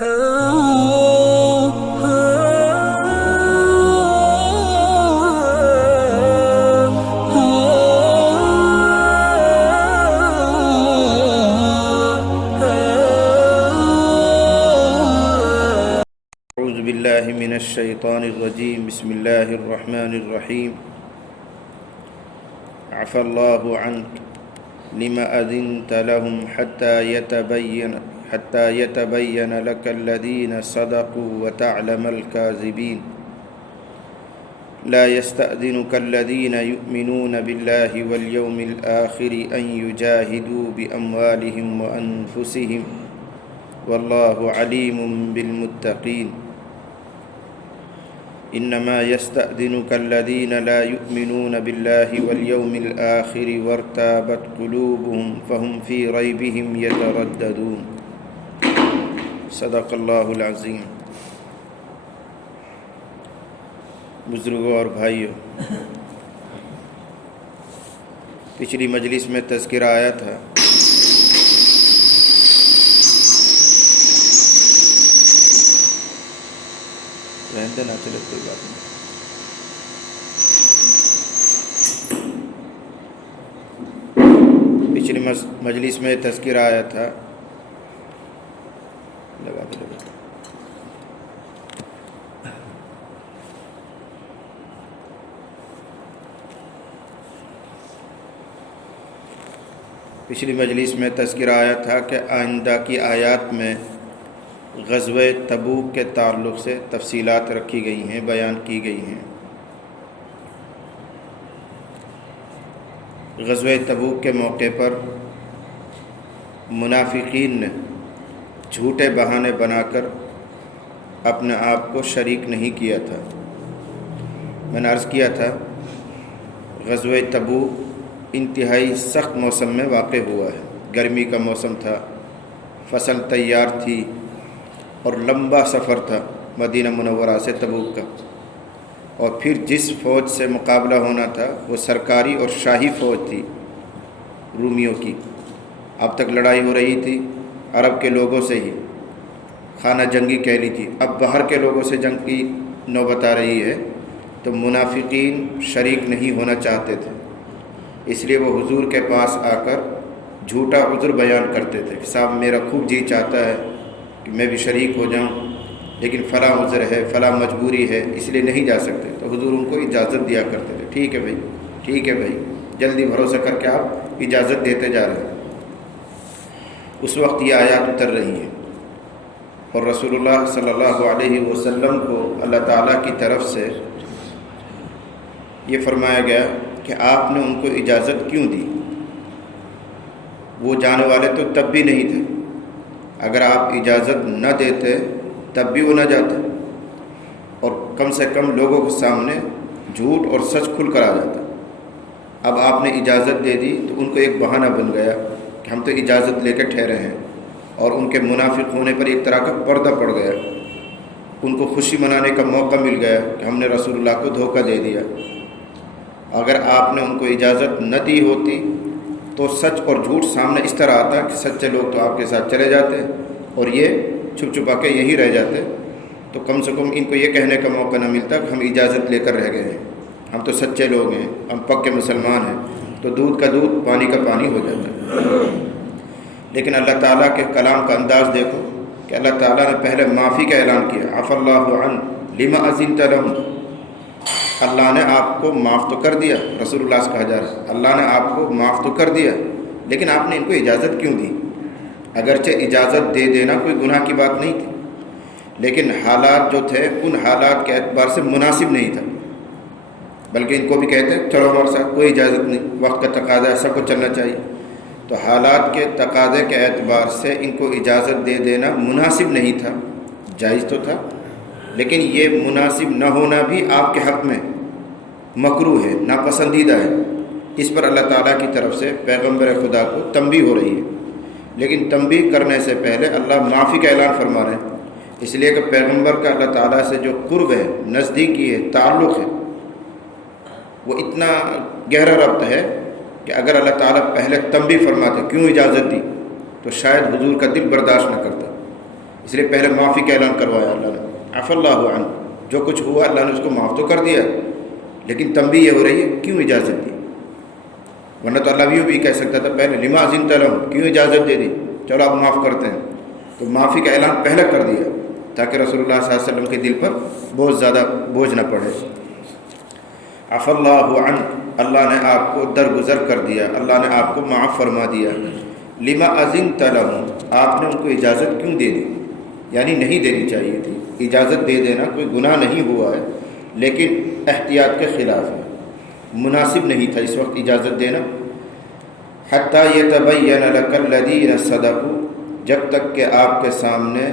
أعوذ بالله من الشيطان الرجيم. بسم الله الرحمن الرحيم. عفى الله عنك لما أذنت لهم حتى يتبين لك الذين صدقوا وتعلم الكاذبين. لا يستأذنك الذين يؤمنون بالله واليوم الآخر أن يجاهدوا بأموالهم وأنفسهم والله عليم بالمتقين. انما يستأذنك الذين لا يؤمنون بالله واليوم الآخر وارتابت قلوبهم فهم في ريبهم يترددون. صدق اللہ العظیم. بزرگوں اور بھائیوں، پچھلی مجلس میں تذکرہ آیا تھا نہ چلے کوئی بات نہیں. پچھلی مجلس میں تذکرہ آیا تھا پچھلی مجلس میں تذکرہ آیا تھا کہ آئندہ کی آیات میں غزوہ تبوک کے تعلق سے تفصیلات رکھی گئی ہیں، بیان کی گئی ہیں. غزوہ تبوک کے موقع پر منافقین نے جھوٹے بہانے بنا کر اپنے آپ کو شریک نہیں کیا تھا. میں نے عرض کیا تھا غزوہ تبوک انتہائی سخت موسم میں واقع ہوا ہے. گرمی کا موسم تھا، فصل تیار تھی اور لمبا سفر تھا مدینہ منورہ سے تبوک کا. اور پھر جس فوج سے مقابلہ ہونا تھا وہ سرکاری اور شاہی فوج تھی رومیوں کی. اب تک لڑائی ہو رہی تھی عرب کے لوگوں سے ہی، خانہ جنگی کہہ لی تھی. اب باہر کے لوگوں سے جنگ کی نوبت آ رہی ہے تو منافقین شریک نہیں ہونا چاہتے تھے. اس لیے وہ حضور کے پاس آ کر جھوٹا عذر بیان کرتے تھے کہ صاحب میرا خوب جی چاہتا ہے کہ میں بھی شریک ہو جاؤں، لیکن فلاں عذر ہے، فلاں مجبوری ہے، اس لیے نہیں جا سکتے. تو حضور ان کو اجازت دیا کرتے تھے. ٹھیک ہے بھائی، ٹھیک ہے بھائی، جلدی بھروسہ کر کے آپ اجازت دیتے جا رہے ہیں. اس وقت یہ آیات اتر رہی ہیں اور رسول اللہ صلی اللہ علیہ وسلم کو اللہ تعالیٰ کی طرف سے یہ فرمایا گیا کہ آپ نے ان کو اجازت کیوں دی؟ وہ جانے والے تو تب بھی نہیں تھے. اگر آپ اجازت نہ دیتے تب بھی وہ نہ جاتے، اور کم سے کم لوگوں کے سامنے جھوٹ اور سچ کھل کر آ جاتا. اب آپ نے اجازت دے دی تو ان کو ایک بہانہ بن گیا کہ ہم تو اجازت لے کے ٹھہرے ہیں، اور ان کے منافق ہونے پر ایک طرح کا پردہ پڑ گیا. ان کو خوشی منانے کا موقع مل گیا کہ ہم نے رسول اللہ کو دھوکہ دے دیا. اگر آپ نے ان کو اجازت نہ دی ہوتی تو سچ اور جھوٹ سامنے اس طرح آتا کہ سچے لوگ تو آپ کے ساتھ چلے جاتے اور یہ چھپ چھپا کے یہی رہ جاتے. تو کم سے کم ان کو یہ کہنے کا موقع نہ ملتا کہ ہم اجازت لے کر رہ گئے ہیں، ہم تو سچے لوگ ہیں، ہم پکے مسلمان ہیں. تو دودھ کا دودھ پانی کا پانی ہو جاتا ہے. لیکن اللہ تعالیٰ کے کلام کا انداز دیکھو کہ اللہ تعالیٰ نے پہلے معافی کا اعلان کیا. عفى الله عنك لما أذنت لهم. اللہ نے آپ کو معاف تو کر دیا. رسول اللہ سے کہا جا رہا ہے اللہ نے آپ کو معاف تو کر دیا، لیکن آپ نے ان کو اجازت کیوں دی؟ اگرچہ اجازت دے دینا کوئی گناہ کی بات نہیں تھی، لیکن حالات جو تھے ان حالات کے اعتبار سے مناسب نہیں تھا. بلکہ ان کو بھی کہتے چلو ہمارے ساتھ، کوئی اجازت نہیں، وقت کا تقاضا ہے، سب کو چلنا چاہیے. تو حالات کے تقاضے کے اعتبار سے ان کو اجازت دے دینا مناسب نہیں تھا، جائز تو تھا، لیکن یہ مناسب نہ ہونا بھی آپ کے حق میں مکروہ ہے، ناپسندیدہ ہے. اس پر اللہ تعالیٰ کی طرف سے پیغمبر خدا کو تنبیہ ہو رہی ہے. لیکن تنبیہ کرنے سے پہلے اللہ معافی کا اعلان فرما رہے ہیں، اس لیے کہ پیغمبر کا اللہ تعالیٰ سے جو قرب ہے، نزدیکی ہے، تعلق ہے، وہ اتنا گہرا ربط ہے کہ اگر اللہ تعالیٰ پہلے تنبیہ فرماتے کیوں اجازت دی تو شاید حضور کا دل برداشت نہ کرتا. اس لیے پہلے معافی کا اعلان کروایا اللہ نے، عفا اللہ عنہ، جو کچھ ہوا اللہ نے اس کو معاف تو کر دیا، لیکن تنبیہ یہ ہو رہی ہے کیوں اجازت دی؟ ورنہ تو اللہ بھی کہہ سکتا تھا پہلے لما اذنت لهم، کیوں اجازت دے دی، چلو آپ معاف کرتے ہیں۔ تو معافی کا اعلان پہلے کر دیا تاکہ رسول اللہ صلی اللہ علیہ وسلم کے دل پر بہت زیادہ بوجھ نہ پڑے۔ عفا اللہ عنہ، اللہ نے آپ کو درگزر کر دیا، اللہ نے آپ کو معاف فرما دیا۔ لما اذنت لهم، آپ نے ان کو اجازت کیوں دے دی؟ یعنی نہیں دینی چاہیے تھی۔ اجازت دے دینا کوئی گناہ نہیں ہوا ہے، لیکن احتیاط کے خلاف ہے، مناسب نہیں تھا اس وقت اجازت دینا۔ حتیٰ یتبین لک الذین صدقوا، جب تک کہ آپ کے سامنے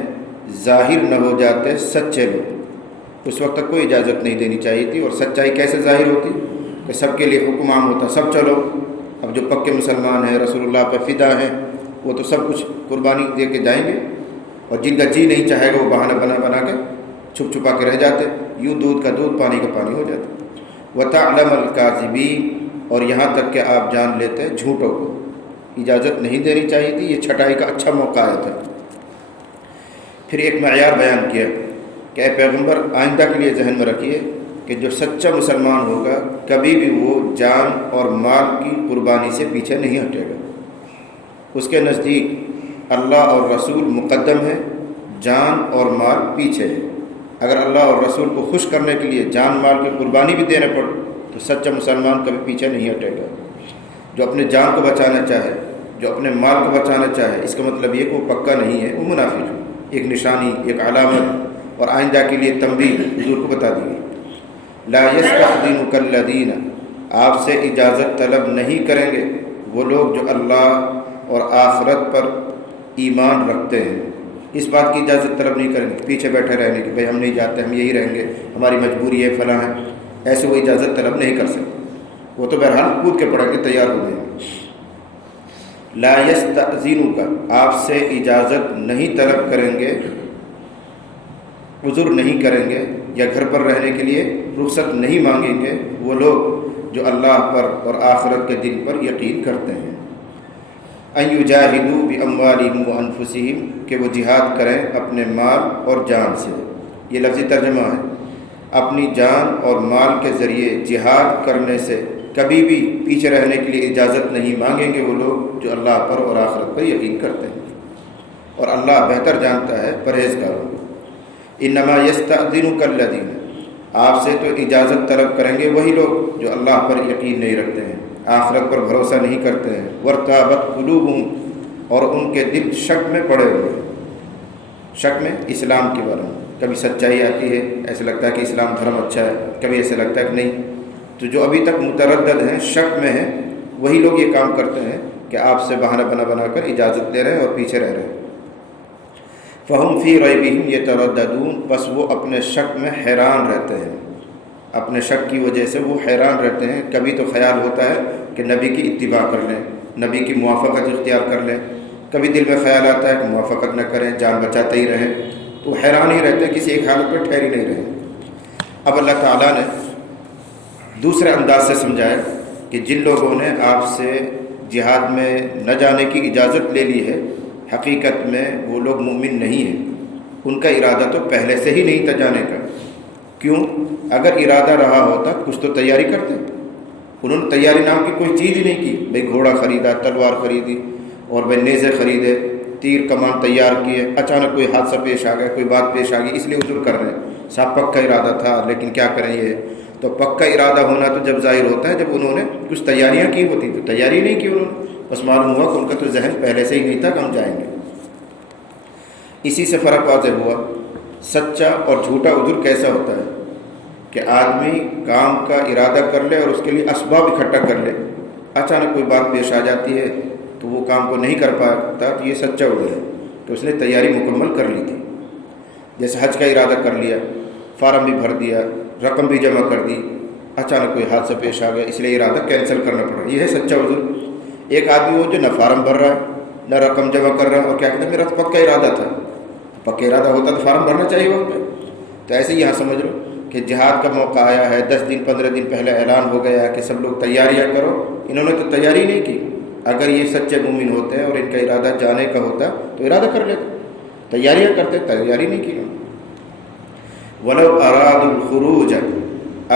ظاہر نہ ہو جاتے سچے لوگ، اس وقت تک کوئی اجازت نہیں دینی چاہیے تھی۔ اور سچائی کیسے ظاہر ہوتی کہ سب کے لیے حکم عام ہوتا، سب چلو۔ اب جو پکے مسلمان ہیں، رسول اللہ پہ فدا ہیں، وہ تو سب کچھ قربانی دے کے جائیں گے، اور جن کا جی نہیں چاہے گا وہ بہانہ بنا کے چھپ چھپا کے رہ جاتے، یوں دودھ کا دودھ پانی کا پانی ہو جاتا۔ وَتَعْلَمَ الْكَاذِبِينَ، اور یہاں تک کہ آپ جان لیتے جھوٹوں کو۔ اجازت نہیں دینی چاہیے تھی، یہ چھٹائی کا اچھا موقع آیا تھا۔ پھر ایک معیار بیان کیا کہ اے پیغمبر آئندہ کے لیے ذہن میں رکھیے کہ جو سچا مسلمان ہوگا کبھی بھی وہ جان اور مال کی قربانی سے پیچھے نہیں ہٹے گا۔ اس کے نزدیک اللہ اور رسول مقدم ہے، جان اور مال پیچھے ہے۔ اگر اللہ اور رسول کو خوش کرنے کے لیے جان مال کی قربانی بھی دینا پڑے تو سچا مسلمان کبھی پیچھے نہیں ہٹے گا۔ جو اپنے جان کو بچانا چاہے، جو اپنے مال کو بچانا چاہے، اس کا مطلب یہ کہ وہ پکا نہیں ہے، وہ منافق ہے۔ ایک نشانی، ایک علامت اور آئندہ کے لیے تنبیہ حضور کو بتا دی گئی۔ لا یستأذنک الذین، آپ سے اجازت طلب نہیں کریں گے وہ لوگ جو اللہ اور آخرت پر ایمان رکھتے ہیں۔ اس بات کی اجازت طلب نہیں کریں گے پیچھے بیٹھے رہنے کی، بھائی ہم نہیں جاتے، ہم یہی رہیں گے، ہماری مجبوری ہے، فلاں ہے، ایسے وہ اجازت طلب نہیں کر سکتے۔ وہ تو بہرحال کود کے پڑیں گے، تیار ہو جائیں گے۔ لا یستأذنک، آپ سے اجازت نہیں طلب کریں گے، عذر نہیں کریں گے یا گھر پر رہنے کے لیے رخصت نہیں مانگیں گے وہ لوگ جو اللہ پر اور آخرت کے دن پر یقین کرتے ہیں۔ ان یجاہدوا باموالہم وانفسہم، کہ وہ جہاد کریں اپنے مال اور جان سے۔ یہ لفظی ترجمہ ہے، اپنی جان اور مال کے ذریعے جہاد کرنے سے کبھی بھی پیچھے رہنے کے لیے اجازت نہیں مانگیں گے وہ لوگ جو اللہ پر اور آخرت پر یقین کرتے ہیں، اور اللہ بہتر جانتا ہے پرہیزگاروں کو۔ انما یستأذنک الذین، آپ سے تو اجازت طلب کریں گے وہی لوگ جو اللہ پر یقین نہیں رکھتے ہیں، آخرت پر بھروسہ نہیں کرتے ہیں۔ وارتابت قلوبہم، اور ان کے دل شک میں پڑے ہوئے ہیں، شک میں اسلام کے بارے میں۔ کبھی سچائی آتی ہے، ایسے لگتا ہے کہ اسلام دھرم اچھا ہے، کبھی ایسے لگتا ہے کہ نہیں۔ تو جو ابھی تک متردد ہیں، شک میں ہیں، وہی لوگ یہ کام کرتے ہیں کہ آپ سے بہانہ بنا کر اجازت لے رہے ہیں اور پیچھے رہ رہے ہیں۔ فہم فی ریبہم یترددون، بس وہ اپنے شک میں حیران رہتے ہیں، اپنے شک کی وجہ سے وہ حیران رہتے ہیں۔ کبھی تو خیال ہوتا ہے کہ نبی کی اتباع کر لیں، نبی کی موافقت اختیار کر لیں، کبھی دل میں خیال آتا ہے کہ موافقت نہ کریں، جان بچاتے ہی رہیں، تو حیران ہی رہتے ہیں، کسی ایک حالت پر ٹھہر ہی نہیں رہے۔ اب اللہ تعالیٰ نے دوسرے انداز سے سمجھایا کہ جن لوگوں نے آپ سے جہاد میں نہ جانے کی اجازت لے لی ہے، حقیقت میں وہ لوگ مومن نہیں ہیں، ان کا ارادہ تو پہلے سے ہی نہیں تھا جانے کا۔ کیوں؟ اگر ارادہ رہا ہوتا کچھ تو تیاری کرتے، انہوں نے تیاری نام کی کوئی چیز ہی نہیں کی۔ بھئی گھوڑا خریدا، تلوار خریدی، اور بھئی نیزے خریدے، تیر کمان تیار کیے، اچانک کوئی حادثہ پیش آ گیا، کوئی بات پیش آ گئی، اس لیے عذر کر رہے ہیں، صاحب پکا ارادہ تھا لیکن کیا کریں۔ یہ تو پکا ارادہ ہونا تو جب ظاہر ہوتا ہے جب انہوں نے کچھ تیاریاں کی ہوتی، تو تیاری نہیں کی انہوں نے، بس معلوم ہوا کہ ان کا تو ذہن پہلے سے ہی نہیں تھا کہ ہم جائیں گے۔ اسی سے فرق واضح ہوا سچا اور جھوٹا عذر کیسا ہوتا ہے کہ آدمی کام کا ارادہ کر لے اور اس کے لیے اسباب اکٹھا کر لے، اچانک کوئی بات پیش آ جاتی ہے تو وہ کام کو نہیں کر پاتا، تو یہ سچا عذر ہے کہ اس نے تیاری مکمل کر لی تھی۔ جیسے حج کا ارادہ کر لیا، فارم بھی بھر دیا، رقم بھی جمع کر دی، اچانک کوئی حادثہ پیش آ گیا، اس لیے ارادہ کینسل کرنا پڑا، یہ ہے سچا عذر۔ ایک آدمی وہ جو نہ فارم بھر رہا ہے نہ رقم جمع کر رہا ہے اور کیا کہتا ہے میرا تو پکا ارادہ تھا، پکا ارادہ ہوتا تو فارم بھرنا چاہیے وقت پہ۔ تو ایسے ہی یہاں سمجھ لو کہ جہاد کا موقع آیا ہے، 10 دن 15 دن پہلے اعلان ہو گیا ہے کہ سب لوگ تیاریاں کرو، انہوں نے تو تیاری نہیں کی۔ اگر یہ سچے مومن ہوتے ہیں اور ان کا ارادہ جانے کا ہوتا تو ارادہ کر لیتے، تیاریاں کرتے، تیاری نہیں کی. وَلَوْ أَرَادُوا الْخُرُوجَ،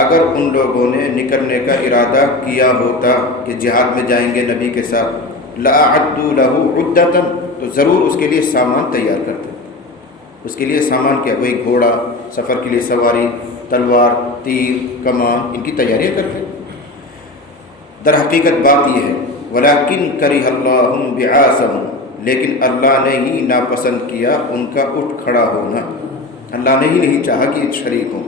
اگر ان لوگوں نے نکلنے کا ارادہ کیا ہوتا کہ جہاد میں جائیں گے نبی کے ساتھ، لَأَعَدُّوا لَهُ عُدَّةً، تو ضرور اس کے لیے سامان تیار کرتے. اس کے لیے سامان کیا؟ وہی گھوڑا، سفر کے لیے سواری، تلوار، تیر، کمان، ان کی تیاریاں کرتے. در حقیقت بات یہ ہے وَلَكِنْ كَرِهَ اللَّهُ بِعَاثَهُمْ، لیکن اللہ نے ہی ناپسند کیا ان کا اٹھ کھڑا ہونا. اللہ نے ہی نہیں چاہا کہ یہ شریک ہوں.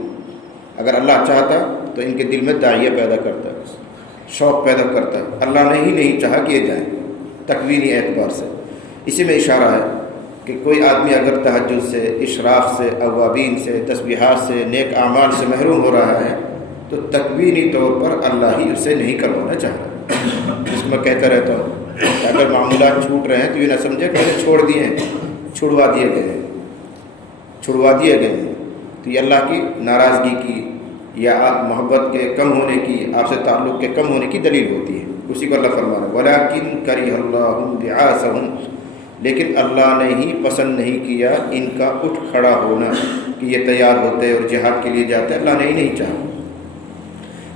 اگر اللہ چاہتا تو ان کے دل میں داعیہ پیدا کرتا، شوق پیدا کرتا. اللہ نے ہی نہیں چاہا کہ یہ جائیں تکوینی اعتبار سے. اسی میں اشارہ ہے کہ کوئی آدمی اگر تہجد سے، اشراق سے، اوابین سے، تسبیحات سے، نیک اعمال سے محروم ہو رہا ہے تو تکوینی طور پر اللہ ہی اسے نہیں کروانا چاہتا. جس میں کہتا رہتا ہوں کہ اگر معمولات چھوٹ رہے ہیں تو یہ نہ سمجھے کہ انہیں چھوڑ دیے ہیں، چھڑوا دیے گئے ہیں، تو یہ اللہ کی ناراضگی کی یا آپ محبت کے کم ہونے کی، آپ سے تعلق کے کم ہونے کی دلیل ہوتی ہے. اسی کو اللہ فرما رہا ہے وَلَكِنْ كَرِهَ اللَّهُ بِعَاثَهُمْ، لیکن اللہ نے ہی پسند نہیں کیا ان کا اٹھ کھڑا ہونا کہ یہ تیار ہوتے اور جہاد کے لیے جاتے. اللہ نے ہی نہیں چاہا.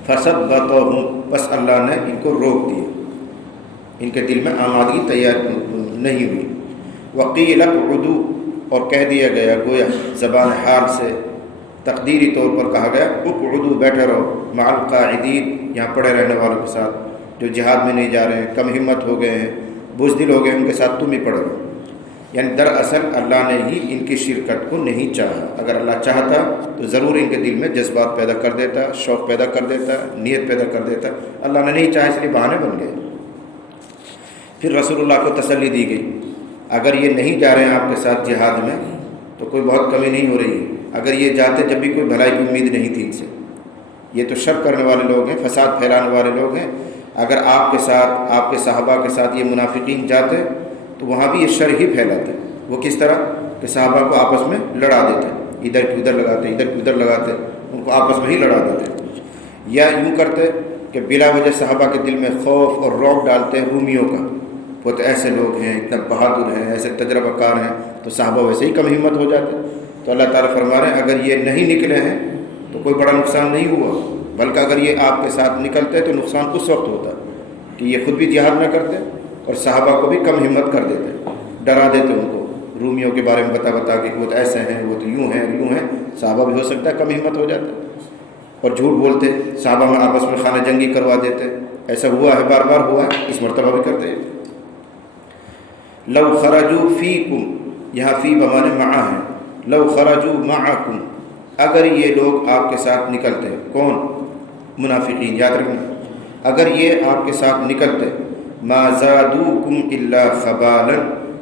فَثَبَّطَهُمْ، بس اللہ نے ان کو روک دیا، ان کے دل میں آمادگی تیار نہیں ہوئی. وَقِيلَ اقْعُدُوا، اور کہہ دیا گیا گویا زبان حال سے تقدیری طور پر کہا گیا اقعدوا، بیٹھے رہو، مع القاعدین، یہاں پڑے رہنے والوں کے ساتھ، جو جہاد میں نہیں جا رہے ہیں، کم ہمت ہو گئے ہیں، بزدل ہو گئے، ان کے ساتھ تم ہی پڑے رہو. یعنی دراصل اللہ نے ہی ان کی شرکت کو نہیں چاہا. اگر اللہ چاہتا تو ضرور ان کے دل میں جذبات پیدا کر دیتا، شوق پیدا کر دیتا، نیت پیدا کر دیتا. اللہ نے نہیں چاہا، اس لیے بہانے بن گئے. پھر رسول اللہ کو تسلی دی گئی اگر یہ نہیں جا رہے ہیں آپ کے ساتھ جہاد میں تو کوئی بہت کمی نہیں ہو رہی ہے. اگر یہ جاتے جب بھی کوئی بھلائی کی امید نہیں تھی ان سے، یہ تو شر کرنے والے لوگ ہیں، فساد پھیلانے والے لوگ ہیں. اگر آپ کے ساتھ، آپ کے صحابہ کے ساتھ یہ منافقین جاتے تو وہاں بھی یہ شر ہی پھیلاتے. وہ کس طرح کہ صحابہ کو آپس میں لڑا دیتے، ادھر کی ادھر لگاتے، ادھر کی ادھر لگاتے، ان کو آپس میں ہی لڑا دیتے. یا یوں کرتے کہ بلا وجہ صحابہ کے دل میں خوف اور رعب ڈالتے رومیوں کا. وہ تو ایسے لوگ ہیں، اتنا بہادر ہیں، ایسے تجربہ کار ہیں، تو صحابہ ویسے ہی کم ہمت ہو جاتے. تو اللہ تعالیٰ فرما رہے ہیں اگر یہ نہیں نکلے ہیں تو کوئی بڑا نقصان نہیں ہوا، بلکہ اگر یہ آپ کے ساتھ نکلتے تو نقصان اس وقت ہوتا کہ یہ خود بھی جہاد نہ کرتے اور صحابہ کو بھی کم ہمت کر دیتے، ڈرا دیتے ان کو رومیوں کے بارے میں بتا کہ وہ تو ایسے ہیں، وہ تو یوں ہیں. صحابہ بھی ہو سکتا ہے کم ہمت ہو جاتے اور جھوٹ بولتے، صحابہ میں آپس میں خانہ جنگی کروا دیتے. ایسا ہوا ہے، بار بار ہوا ہے، اس مرتبہ بھی کرتے ہیں. لو خرجوا فیکم، یہاں فی بمانے مع ہے. لو خرجوا معکم، اگر یہ لوگ آپ کے ساتھ نکلتے. کون؟ منافقین. یاد رکھنا اگر یہ آپ کے ساتھ نکلتے، ما زادوکم الا خبالا،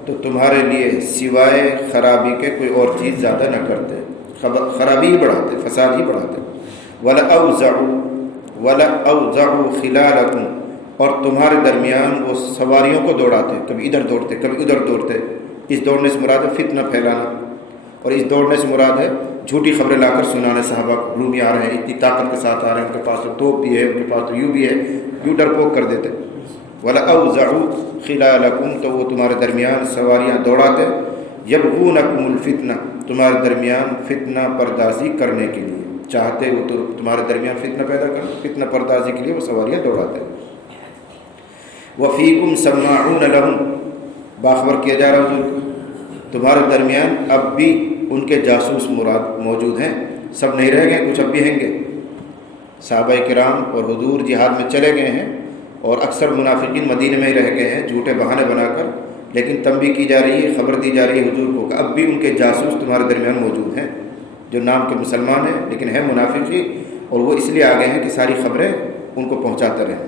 تو تمہارے لیے سوائے خرابی کے کوئی اور چیز زیادہ نہ کرتے، خرابی ہی بڑھاتے، فساد ہی بڑھاتے. وَلَأَوْزَعُوا خِلَالَكُمْ، اور تمہارے درمیان وہ سواریوں کو دوڑاتے، کبھی ادھر دوڑتے کبھی ادھر دوڑتے. اس دوڑنے سے مراد ہے فتنہ پھیلانا، اور اس دوڑنے سے مراد ہے جھوٹی خبریں لا کر سنانے صحابہ کو. رومی آ رہے ہیں، اتنی طاقت کے ساتھ آ رہے ہیں، ان کے پاس تو توپ بھی ہے، ان کے پاس تو یوں بھی ہے، یوں ڈرپوک کر دیتے. وَلَأَوْزَعُوا خِلَالَكُمْ، تو وہ تمہارے درمیان سواریاں دوڑاتے. يَبْغُونَكُمُ الْفِتْنَةَ، تمہارے درمیان فتنہ پردازی کرنے کے لیے چاہتے، وہ تو تمہارے درمیان فتنہ پیدا کر، فتنہ پردازی کے لیے وہ سواریاں دوڑاتے. وَفِيكُمْ سَمَّاعُونَ لَهُمْ، باخبر کیا جا رہا حضور تمہارے درمیان اب بھی ان کے جاسوس مراد موجود ہیں. سب نہیں رہ گئے، کچھ اب بھی ہیں گے. صحابہ کرام اور حضور جہاد میں چلے گئے ہیں اور اکثر منافقین مدینے میں ہی رہ گئے ہیں جھوٹے بہانے بنا کر، لیکن تنبیہ کی جا رہی ہے، خبر دی جا رہی ہے حضور کو کہ اب بھی ان کے جاسوس تمہارے درمیان موجود ہیں، جو نام کے مسلمان ہیں لیکن ہیں منافق ہی، اور وہ اس لیے آ گئے ہیں کہ ساری خبریں ان کو پہنچاتے رہیں.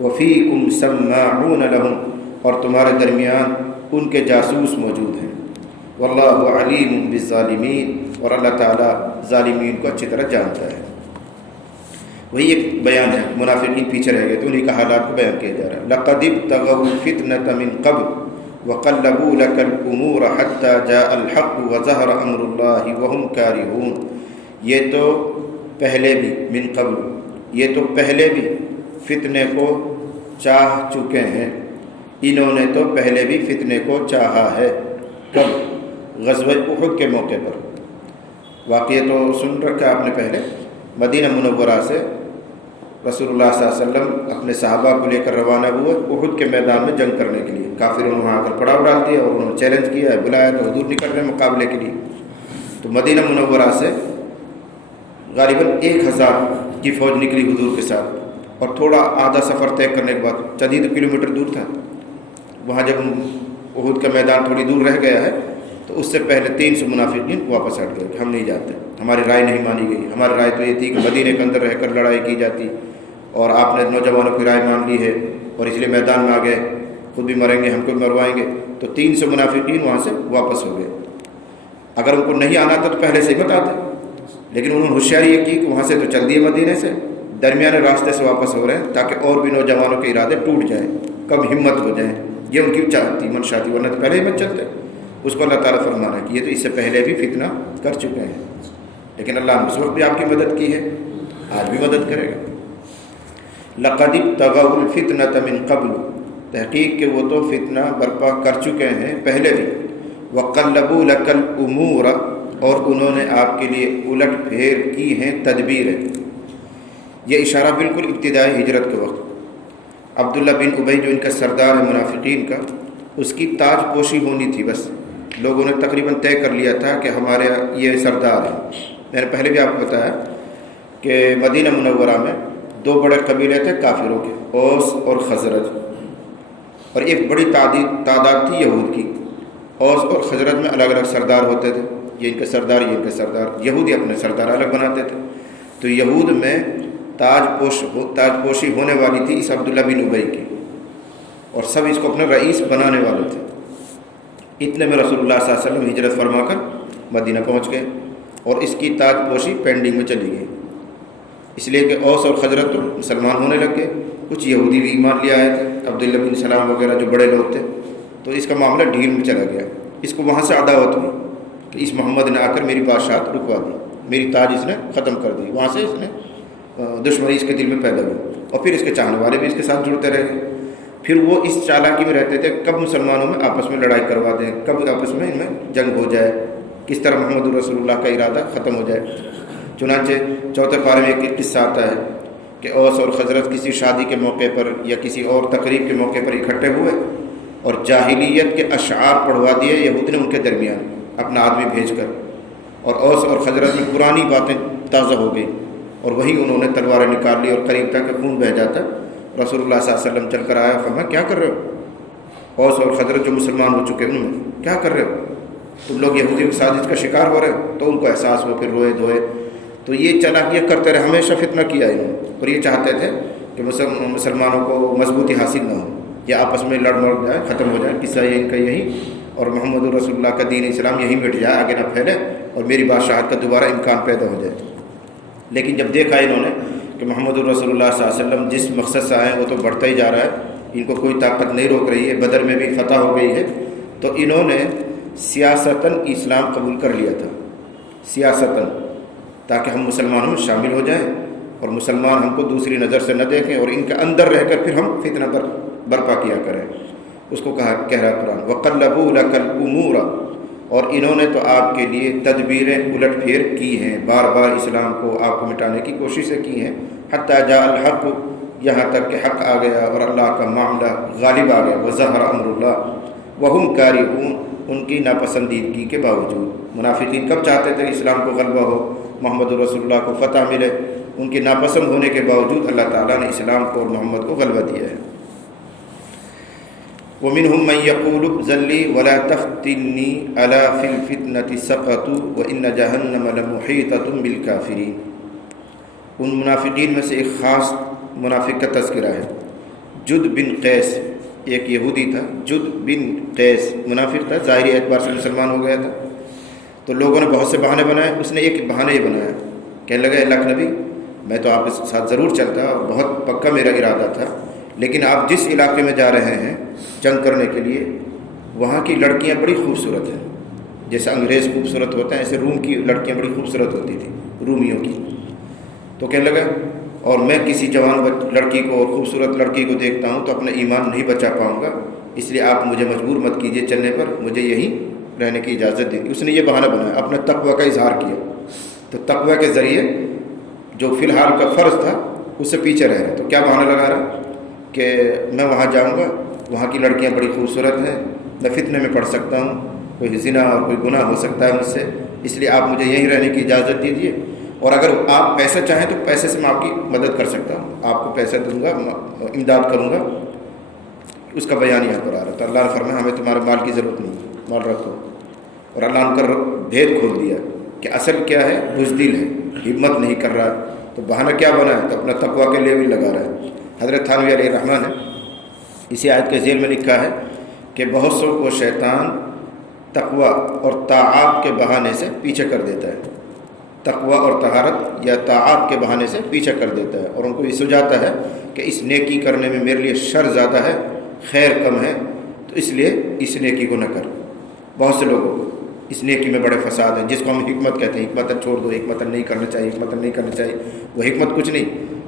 وَفِيكُمْ سَمَّاعُونَ لَهُمْ، اور تمہارے درمیان ان کے جاسوس موجود ہیں. وَاللَّهُ عَلِيمٌ بِالظَّالِمِينَ، اور اللہ تعالیٰ ظالمین کو اچھی طرح جانتا ہے. وہی ایک بیان ہے، منافقین پیچھے رہ گئے تو انہی کا حالات کو بیان کیا جا رہا ہے. لَقَدِ ابْتَغَوُا الْفِتْنَةَ مِنْ قَبْلُ وَقَلَّبُوا لَكَ الْأُمُورَ حَتَّى جَاءَ الْحَقُّ وَظَهَرَ أَمْرُ اللَّهِ وَهُمْ كَارِهُونَ. یہ تو پہلے بھی من قبل، یہ تو پہلے بھی فتنے کو چاہ چکے ہیں، انہوں نے تو پہلے بھی فتنے کو چاہا ہے. کب؟ غزوہ احد کے موقع پر، واقعہ تو سن رکھا آپ نے پہلے، مدینہ منورہ سے رسول اللہ صلی اللہ علیہ وسلم اپنے صحابہ کو لے کر روانہ ہوئے احد کے میدان میں جنگ کرنے کے لیے۔ کافروں نے وہاں آ کر پڑاؤ ڈال دیا اور انہوں نے چیلنج کیا ہے، بلایا تو حضور نکل رہے مقابلے کے لیے۔ تو مدینہ منورہ سے غالباً 1000 کی فوج نکلی حضور کے ساتھ، اور تھوڑا آدھا سفر طے کرنے کے بعد، چند ہی کلومیٹر دور تھا، وہاں جب احد کا میدان تھوڑی دور رہ گیا ہے تو اس سے پہلے 300 منافقین واپس ہٹ گئے کہ ہم نہیں جاتے، ہماری رائے نہیں مانی گئی۔ ہماری رائے تو یہ تھی کہ مدینے کے اندر رہ کر لڑائی کی جاتی، اور آپ نے نوجوانوں کی رائے مان لی ہے اور اس لیے میدان میں آ گئے، خود بھی مریں گے، ہم کو بھی مروائیں گے۔ تو 300 منافقین وہاں سے واپس ہو گئے۔ اگر ان کو نہیں آنا تھا تو پہلے سے ہی بتاتے، لیکن انہوں نے ہوشیاری یہ کی کہ وہاں سے تو چل دیے مدینے سے، درمیانے راستے سے واپس ہو رہے ہیں تاکہ اور بھی نوجوانوں کے ارادے ٹوٹ جائیں، کم ہمت ہو جائیں۔ یہ ان کی چاہت تھی، منشا تھی، ورنہ تو پہلے ہی مت چلتے۔ اس کو اللہ تعالیٰ فرمانا کہ یہ تو اس سے پہلے بھی فتنہ کر چکے ہیں، لیکن اللہ نے اس وقت بھی آپ کی مدد کی ہے، آج بھی مدد کرے گا۔ لقد ابتغوا الفتنة من قبل، تحقیق کہ وہ تو فتنہ برپا کر چکے ہیں پہلے بھی۔ وقلبوا لك الامور، اور انہوں نے آپ کے لیے الٹ پھیر کی ہیں تدبیریں۔ یہ اشارہ بالکل ابتدائی ہجرت کے وقت، عبداللہ بن ابی جو ان کا سردار ہے منافقین کا، اس کی تاج پوشی ہونی تھی۔ بس لوگوں نے تقریباً طے کر لیا تھا کہ ہمارے یہ سردار ہیں۔ میں نے پہلے بھی آپ کو بتایا کہ مدینہ منورہ میں 2 بڑے قبیلے تھے کافروں کے، اوس اور خزرج، اور ایک بڑی تعداد تھی یہود کی۔ اوس اور خزرج میں الگ الگ سردار ہوتے تھے، یہ ان کے سردار، یہ ان کے سردار، یہودی اپنے سردار الگ بناتے تھے۔ تو یہود میں تاج پوشی ہونے والی تھی اس عبداللہ بن ابی کی، اور سب اس کو اپنا رئیس بنانے والے تھے۔ اتنے میں رسول اللہ صلی اللہ علیہ وسلم ہجرت فرما کر مدینہ پہنچ گئے، اور اس کی تاج پوشی پینڈنگ میں چلی گئی، اس لیے کہ اوس اور خزرج تو مسلمان ہونے لگ گئے، کچھ یہودی بھی ایمان لے آئے تھے، عبداللہ بن سلام وغیرہ جو بڑے لوگ تھے۔ تو اس کا معاملہ ڈھیل میں چلا گیا، اس کو وہاں سے عداوت ہوئی کہ اس محمد نے آ کر میری بادشاہت رکوا دی، میری تاج اس نے ختم کر دی۔ وہاں سے اس نے دشمنی اس کے دل میں پیدا ہوئی، اور پھر اس کے چاہنے والے بھی اس کے ساتھ جڑتے رہے۔ پھر وہ اس چالاکی میں رہتے تھے کب مسلمانوں میں آپس میں لڑائی کروا دیں، کب آپس میں ان میں جنگ ہو جائے، کس طرح محمد رسول اللہ کا ارادہ ختم ہو جائے۔ چنانچہ 4 پارے میں ایک قصہ آتا ہے کہ اوس اور خزرج کسی شادی کے موقع پر یا کسی اور تقریب کے موقع پر اکٹھے ہوئے، اور جاہلیت کے اشعار پڑھوا دیے یہود نے ان کے درمیان اپنا آدمی بھیج کر، اور اوس اور خزرج میں پرانی باتیں تازہ ہو گئی، اور وہیں انہوں نے تلواریں نکال لی اور قریب تک خون بہہ جاتا۔ رسول اللہ صلی اللہ علیہ وسلم چل کر آیا، فرمایا کیا کر رہے ہو؟ اوس اور خزرج جو مسلمان ہو چکے ان میں کیا کر رہے ہو؟ تم لوگ یہودی کی سازش کا شکار ہو رہے ہو۔ تو ان کو احساس ہو، پھر روئے دھوئے۔ تو یہ چالاکیاں کرتے رہے، ہمیشہ فتنہ کیا انہوں نے، اور یہ چاہتے تھے کہ مسلمانوں کو مضبوطی حاصل نہ ہو، یہ آپس میں لڑ مڑ جائے، ختم ہو جائے۔ قصہ یہ ان کا یہی، اور محمد رسول اللہ کا دین اسلام یہی مٹ جائے، آگے نہ پھیلے، اور میری بادشاہت کا دوبارہ امکان پیدا ہو جائے۔ لیکن جب دیکھا انہوں نے کہ محمد رسول اللہ صلی اللہ علیہ وسلم جس مقصد سے آئے وہ تو بڑھتا ہی جا رہا ہے، ان کو کوئی طاقت نہیں روک رہی ہے، بدر میں بھی فتح ہو گئی ہے، تو انہوں نے سیاستاً اسلام قبول کر لیا تھا، سیاستاً، تاکہ ہم مسلمانوں میں شامل ہو جائیں اور مسلمان ہم کو دوسری نظر سے نہ دیکھیں، اور ان کے اندر رہ کر پھر ہم فتنہ برپا کیا کریں۔ اس کو کہہ رہا قرآن وَقَلَّبُوا لَكَ الْأُمُورَ، اور انہوں نے تو آپ کے لیے تدبیریں الٹ پھیر کی ہیں، بار بار اسلام کو آپ کو مٹانے کی کوششیں کی ہیں، حتیٰ جاء الحق، یہاں تک کہ حق آ گیا اور اللہ کا معاملہ غالب آ گیا، وظہر امر اللہ وہم کارہون، ان کی ناپسندیدگی کے باوجود۔ منافقین کب چاہتے تھے کہ اسلام کو غلبہ ہو، محمد رسول اللہ کو فتح ملے، ان کے ناپسند ہونے کے باوجود اللہ تعالیٰ نے اسلام کو اور محمد کو غلبہ دیا ہے۔ وَمِنْهُمْ مَنْ يَقُولُ ائْذَن لِّي وَلَا تَفْتِنِّي أَلَا فِي الْفِتْنَةِ سَقَطُوا وَإِنَّ جَهَنَّمَ لَمُحِيطَةٌ بِالْكَافِرِينَ۔ ان منافقین میں سے ایک خاص منافق کا تذکرہ ہے، جد بن قیس، ایک یہودی تھا، جد بن قیس منافق تھا، ظاہری اعتبار سے مسلمان ہو گیا تھا۔ تو لوگوں نے بہت سے بہانے بنائے، اس نے ایک بہانہ ہی بنایا، کہنے لگا اللہ کے نبی میں تو آپ کے ساتھ ضرور چلتا اور بہت پکا میرا ارادہ تھا، لیکن آپ جس علاقے میں جا رہے ہیں جنگ کرنے کے لیے، وہاں کی لڑکیاں بڑی خوبصورت ہیں، جیسے انگریز خوبصورت ہوتے ہیں ایسے روم کی لڑکیاں بڑی خوبصورت ہوتی تھیں، رومیوں کی۔ تو کہنے لگا اور میں کسی جوان لڑکی کو اور خوبصورت لڑکی کو دیکھتا ہوں تو اپنا ایمان نہیں بچا پاؤں گا، اس لیے آپ مجھے مجبور مت کیجیے چلنے پر، مجھے یہیں رہنے کی اجازت دے دی. اس نے یہ بہانہ بنایا، اپنے تقوی کا اظہار کیا. تو تقوی کے ذریعے جو فی الحال کا فرض تھا اس سے پیچھے رہ رہے. تو کیا بہانہ لگا رہا کہ میں وہاں جاؤں گا، وہاں کی لڑکیاں بڑی خوبصورت ہیں، میں فتنے میں پڑ سکتا ہوں، کوئی زنا اور کوئی گناہ ہو سکتا ہے مجھ سے، اس لیے آپ مجھے یہیں رہنے کی اجازت دیجیے. اور اگر آپ پیسہ چاہیں تو پیسے سے میں آپ کی مدد کر سکتا ہوں، آپ کو پیسہ دوں گا، امداد کروں گا. اس کا بیان یہاں پر آ رہا. تو اللہ نے فرمایا ہمیں تمہارے مال کی ضرورت نہیں، مال رکھو. اور اللہ نے کر بھید کھول دیا کہ اصل کیا ہے، بزدل ہے، ہمت نہیں کر رہا. تو بہانہ کیا بنا ہے؟ تو اپنا تقوی کے لیے بھی لگا رہا ہے. حضرت تھانوی علیہ الرحمٰن نے اسی آیت کے ذیل میں لکھا ہے کہ بہت سو کو شیطان تقوی اور طاعات کے بہانے سے پیچھے کر دیتا ہے. تقوی اور طہارت یا طاعات کے بہانے سے پیچھے کر دیتا ہے، اور ان کو یہ سمجھاتا ہے کہ اس نیکی کرنے میں میرے لیے شر زیادہ ہے، خیر کم ہے، تو اس لیے اس نیکی کو نہ کر. بہت سے لوگوں کو اس نیکی میں بڑے فساد ہیں، جس کو ہم حکمت کہتے ہیں. حکمت چھوڑ دو، حکمت نہیں کرنا چاہیے، حکمت نہیں کرنا چاہیے. وہ حکمت کچھ نہیں،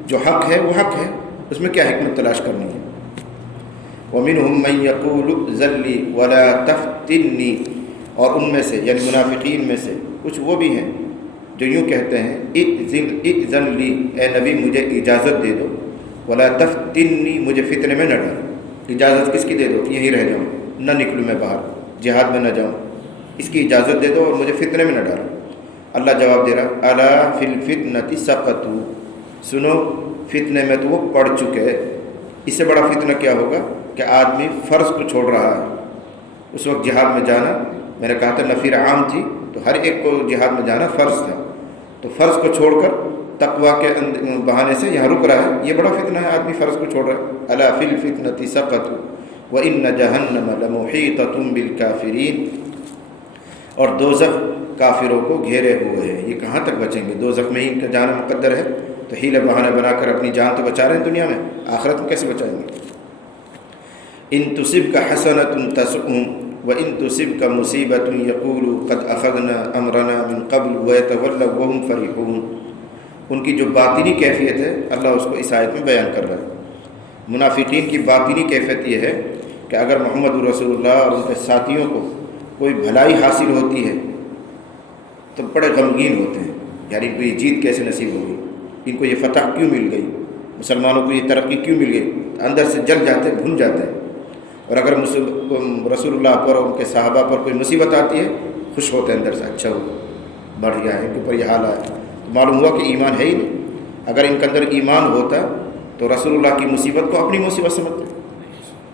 جو حق ہے وہ حق ہے، اس میں کیا حکمت تلاش کرنی ہے. وَمِنْهُمْ مَنْ يَقُولُ ذَلِّ وَلَا تَفْتِنِّي، اور ان میں سے یعنی منافقین میں سے کچھ وہ بھی ہیں جو یوں کہتے ہیں اِذْن لِّی، اے نبی مجھے اجازت دے دو، وَلَا تَفْتِنِّي، مجھے فتنے میں نہ ڈال. اجازت کس کی دے دو؟ یہیں رہ جاؤں، نہ نکلوں میں باہر، جہاد میں نہ جاؤں، اس کی اجازت دے دو اور مجھے فتنے میں نہ ڈالو. اللہ جواب دے رہا الا فی الفتنۃ سقطوا، سنو فتنے میں تو وہ پڑ چکے. اس سے بڑا فتنہ کیا ہوگا کہ آدمی فرض کو چھوڑ رہا ہے. اس وقت جہاد میں جانا، میں نے کہا تھا نفیر عام تھی تو ہر ایک کو جہاد میں جانا فرض تھا، تو فرض کو چھوڑ کر تقوی کے بہانے سے یہاں رک رہا ہے. یہ بڑا فتنہ ہے، آدمی فرض کو چھوڑ رہا ہے. الا فی الفتنۃ سقطوا وان جہنم لمحیطۃ بالکافرین، اور دوزخ کافروں کو گھیرے ہوئے ہیں. یہ کہاں تک بچیں گے؟ دوزخ میں ہی ان کا جانا مقدر ہے. تو حیلہ بہانہ بنا کر اپنی جان تو بچا رہے ہیں دنیا میں، آخرت میں کیسے بچائیں گے؟ ان تصبک حسنۃ تسؤہم وان تصبک مصیبۃ یقولوا قد اخذنا امرنا من قبل ویتولوا وهم فرحون. ان کی جو باطنی کیفیت ہے اللہ اس کو اس آیت میں بیان کر رہا ہے. منافقین کی باطنی کیفیت یہ ہے کہ اگر محمد رسول اللہ اور ان کے ساتھیوں کو کوئی بھلائی حاصل ہوتی ہے تو بڑے غمگین ہوتے ہیں، یعنی ان کو یہ جیت کیسے نصیب ہوگی، ان کو یہ فتح کیوں مل گئی، مسلمانوں کو یہ ترقی کیوں مل گئی، اندر سے جل جاتے ہیں، بھن جاتے ہیں. اور اگر رسول اللہ پر اور ان کے صحابہ پر کوئی مصیبت آتی ہے خوش ہوتے ہیں اندر سے، اچھا ہوا، بڑھ گیا ہے ان کے اوپر یہ حال آیا. تو معلوم ہوا کہ ایمان ہے ہی نہیں. اگر ان کے اندر ایمان ہوتا تو رسول اللہ کی مصیبت کو اپنی مصیبت سمجھتے